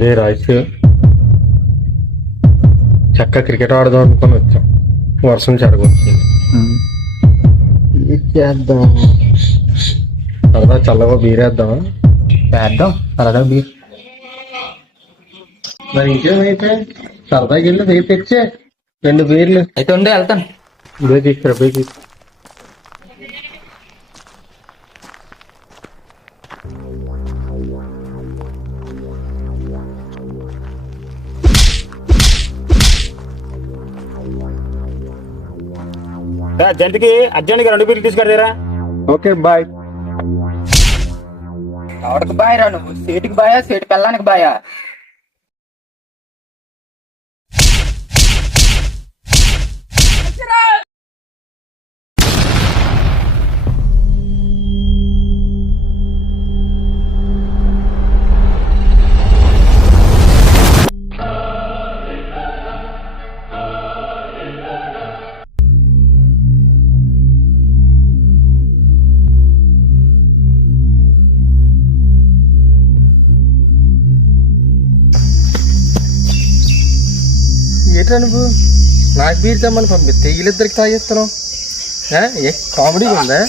లే రాయిస్, చక్క క్రికెట్ ఆడదాం అనుకొని వచ్చాం, వర్షం చెడగొచ్చింది. చేద్దాం సరదా చల్లగా బీరేద్దామా? వేద్దాం సరదా బీర్. మరి ఇంకేమైతే సరదాకి వెళ్ళి రేపు తెచ్చే 2 బీర్లు అయితే ఉండే వెళ్తాను. ఇదే తీసుకురా, పోయి తీసుకు. జంతుకి అర్జెంట్గా 2 బీర్లు తీసుకెడతారా? Okay boy. ఎవరికి బాయ్ రా నువ్వు? సీటుకి బాయా, సీటు పెళ్ళానికి బాయా? ఏంట్రా నువ్వు నాకు బీర్ తెమ్మని పంపిస్తే వీళ్ళిద్దరికి తాగేస్తున్నావు? ఏ కామెడీ ఉందా?